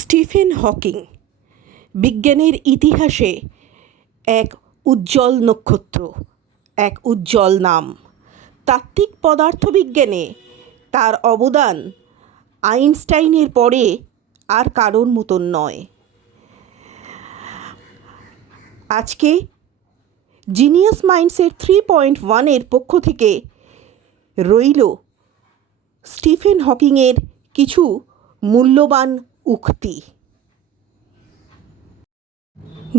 Stephen Hawking বিজ্ঞানের ইতিহাসে এক উজ্জ্বল নক্ষত্র, এক উজ্জ্বল নাম। তাত্ত্বিক পদার্থবিজ্ঞানে তার অবদান আইনস্টাইনের পরে আর কারোর মতন নয়। আজকে জিনিয়াস মাইন্ডসের থ্রি পয়েন্ট ওয়ানের পক্ষ থেকে রইল স্টিফেন হকিংয়ের কিছু মূল্যবান উক্তি।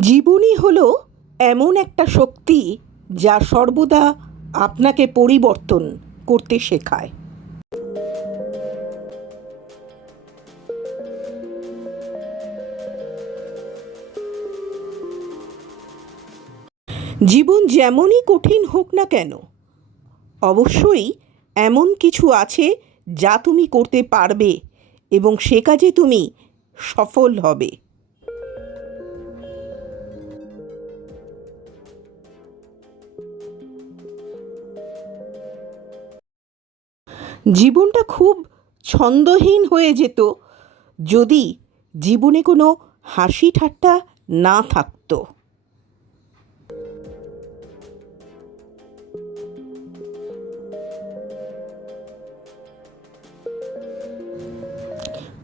জীবনই হলো এমন একটা শক্তি যা সর্বদা আপনাকে পরিবর্তন করতে শেখায়। জীবন যেমনই কঠিন হোক না কেন, অবশ্যই এমন কিছু আছে যা তুমি করতে পারবে এবং সে কাজে তুমি সফল হবে। জীবনটা খুব ছন্দহীন হয়ে যেত যদি জীবনে কোনো হাসি ঠাট্টা না থাকতো।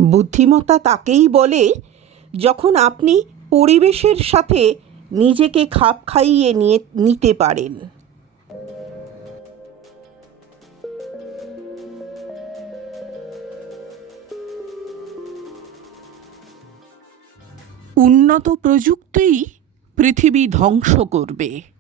বুদ্ধিমত্তা তাকেই বলে যখন আপনি পরিবেশের সাথে নিজেকে খাপ খাইয়ে নিয়ে, নিতে পারেন। উন্নত প্রযুক্তিই পৃথিবী ধ্বংস করবে।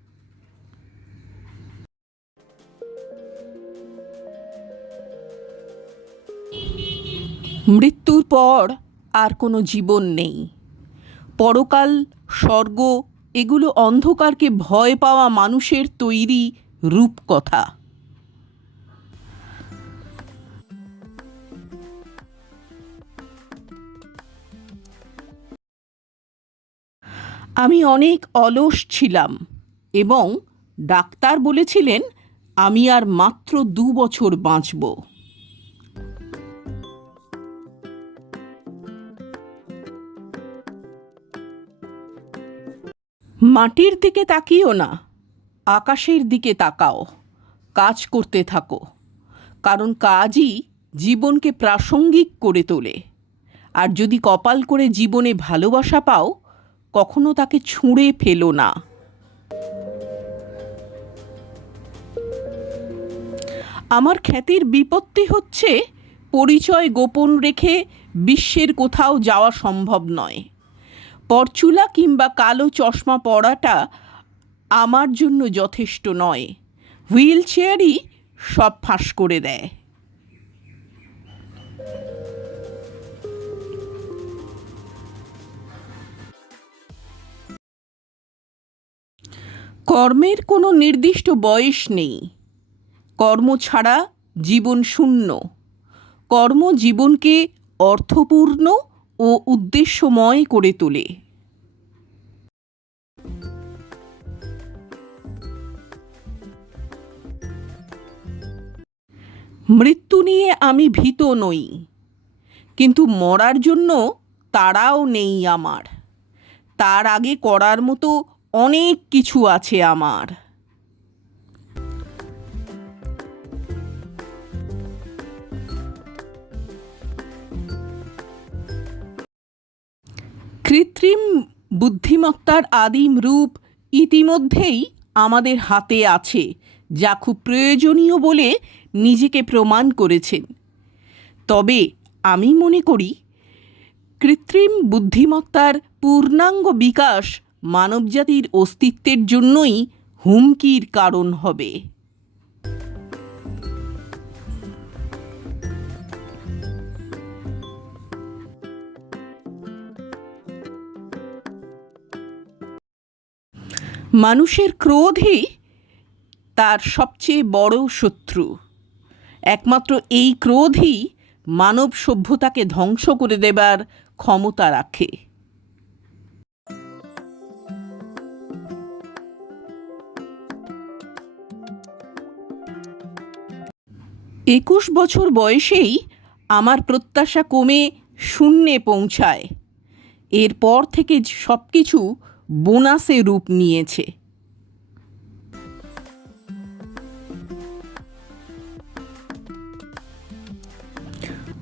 মৃত্যুর পর আর কোনো জীবন নেই। পরকাল, স্বর্গ, এগুলো অন্ধকারকে ভয় পাওয়া মানুষের তৈরি রূপকথা। আমি অনেক অলস ছিলাম এবং ডাক্তার বলেছিলেন, আমি আর মাত্র দু বছর বাঁচব। মাটির দিকে তাকিও না, আকাশের দিকে তাকাও, কাজ করতে থাকো, কারণ কাজই জীবনকে প্রাসঙ্গিক করে তোলে। আর যদি কপাল করে জীবনে ভালোবাসা পাও, কখনো তাকে ছুঁড়ে ফেলো না। আমার খ্যাতির বিপত্তি হচ্ছে পরিচয় গোপন রেখে বিশ্বের কোথাও যাওয়া সম্ভব নয়। পরচুলা কিংবা কালো চশমা পরাটা আমার জন্য যথেষ্ট নয়। হুইল চেয়ারই সব ফাঁস করে দেয়। কর্মের কোনো নির্দিষ্ট বয়স নেই। কর্ম ছাড়া জীবন শূন্য। কর্ম জীবনকে অর্থপূর্ণ ও উদ্দেশ্যময় করে তোলে। মৃত্যু নিয়ে আমি ভীত নই, কিন্তু মরার জন্য তারাও নেই আমার। তার আগে করার মতো অনেক কিছু আছে আমার। কৃত্রিম বুদ্ধিমত্তার আদিম রূপ ইতিমধ্যেই আমাদের হাতে আছে, যা খুব প্রয়োজনীয় বলে নিজেকে প্রমাণ করেছেন। তবে আমি মনে করি, কৃত্রিম বুদ্ধিমত্তার পূর্ণাঙ্গ বিকাশ মানবজাতির অস্তিত্বের জন্যই হুমকির কারণ হবে। মানুষের ক্রোধই তার সবচেয়ে বড় শত্রু। একমাত্র এই ক্রোধই মানব সভ্যতাকে ধ্বংস করে দেবার ক্ষমতা রাখে। একুশ বছর বয়সেই আমার প্রত্যাশা কমে শূন্যে পৌঁছায়। এরপর থেকে সব কিছু বোনাসে রূপ নিয়েছে।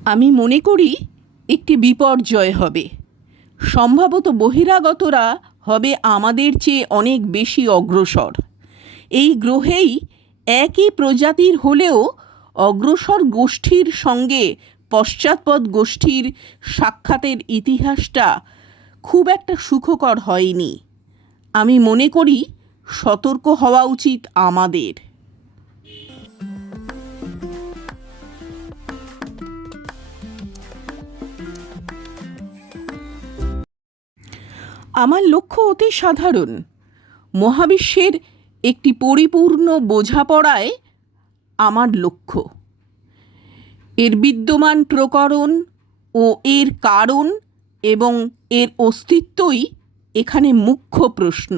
আমি মনে করি একটি বিপর্যয় হবে। সম্ভবত বহিরাগতরা হবে আমাদের চেয়ে অনেক বেশি অগ্রসর। এই গ্রহেই একই প্রজাতির হলেও অগ্রসর গোষ্ঠীর সঙ্গে পশ্চাৎপদ গোষ্ঠীর সাক্ষাতের ইতিহাসটা খুব একটা সুখকর হয়নি। আমি মনে করি সতর্ক হওয়া উচিত আমাদের। আমার লক্ষ্য অতি সাধারণ। মহাবিশ্বের একটি পরিপূর্ণ বোঝাপড়ায় আমার লক্ষ্য। এর বিদ্যমান প্রকরণ ও এর কারণ এবং এর অস্তিত্বই এখানে মুখ্য প্রশ্ন।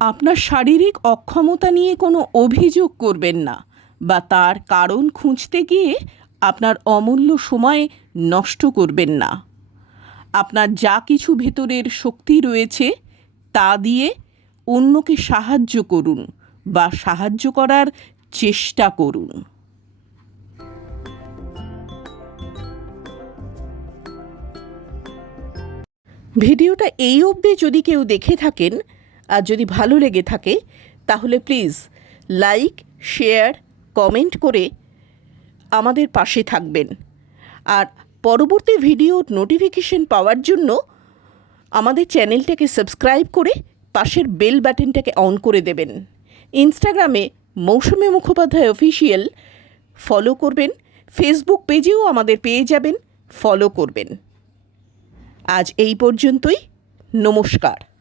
আপনার শারীরিক অক্ষমতা নিয়ে কোনো অভিযোগ করবেন না বা তার কারণ খুঁজতে গিয়ে আপনার অমূল্য সময় নষ্ট করবেন না। আপনার যা কিছু ভেতরের শক্তি রয়েছে তা দিয়ে অন্যকে সাহায্য করুন। বা সাহায্য করার চেষ্টা করুন। ভিডিওটা এই অবধি যদি কেউ দেখে থাকেন আর যদি ভালো লেগে থাকে, তাহলে প্লিজ লাইক, শেয়ার, কমেন্ট করে আমাদের পাশে থাকবেন। আর পরবর্তী ভিডিওর নোটিফিকেশন পাওয়ার জন্য আমাদের চ্যানেলটাকে সাবস্ক্রাইব করে পাশের বেল বাটনটাকে অন করে দেবেন। ইনস্টাগ্রামে মৌসুমী মুখোপাধ্যায় অফিসিয়াল ফলো করবেন ফেসবুক পেজেও আমাদের পেয়ে যাবেন ফলো করবেন। আজ এই পর্যন্তই, নমস্কার।